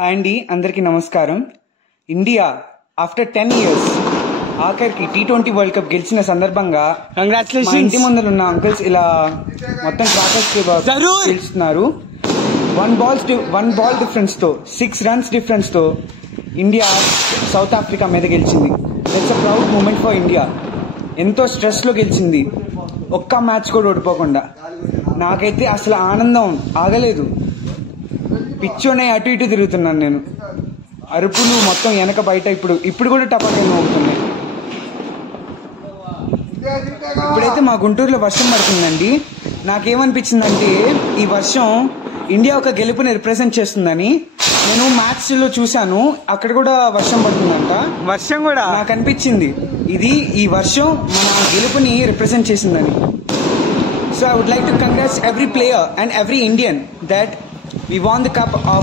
Hi అండి, అందరికీ నమస్కారం. ఇండియా ఆఫ్టర్ 10 years ఆఖరికి T20 వరల్డ్ కప్ గెలిచిన సందర్భంగా కంగ్రాచులేషన్స్. ఇంటి ముందర ఉన్న అంకుల్స్ ఇలా మొత్తం క్రాకర్స్ గెలుస్తున్నారు. వన్ బాల్ డిఫరెన్స్ తో 6 runs డిఫరెన్స్ తో ఇండియా సౌత్ ఆఫ్రికా మీద గెలిచింది. It's a proud moment for India. ఎంతో స్ట్రెస్ లో గెలిచింది, ఒక్క మ్యాచ్ కూడా ఓడిపోకుండా. నాకైతే అసలు ఆనందం ఆగలేదు. పిచ్చోనే అటు ఇటు తిరుగుతున్నాను నేను. అరుపులు మొత్తం వెనక బయట ఇప్పుడు కూడా టపాకాయలు మోగుతున్నాయి. ఇప్పుడైతే మా గుంటూరులో వర్షం పడుతుందండి. నాకేమనిపించిందంటే ఈ వర్షం ఇండియా ఒక గెలుపుని రిప్రజెంట్ చేస్తుందని. నేను మ్యాచ్ లో చూశాను, అక్కడ కూడా వర్షం పడుతుందంట. వర్షం కూడా నాకు అనిపించింది ఈ వర్షం మన గెలుపుని రిప్రజెంట్ చేసిందని. So I would like to congratulate every player and every Indian that we won the cup of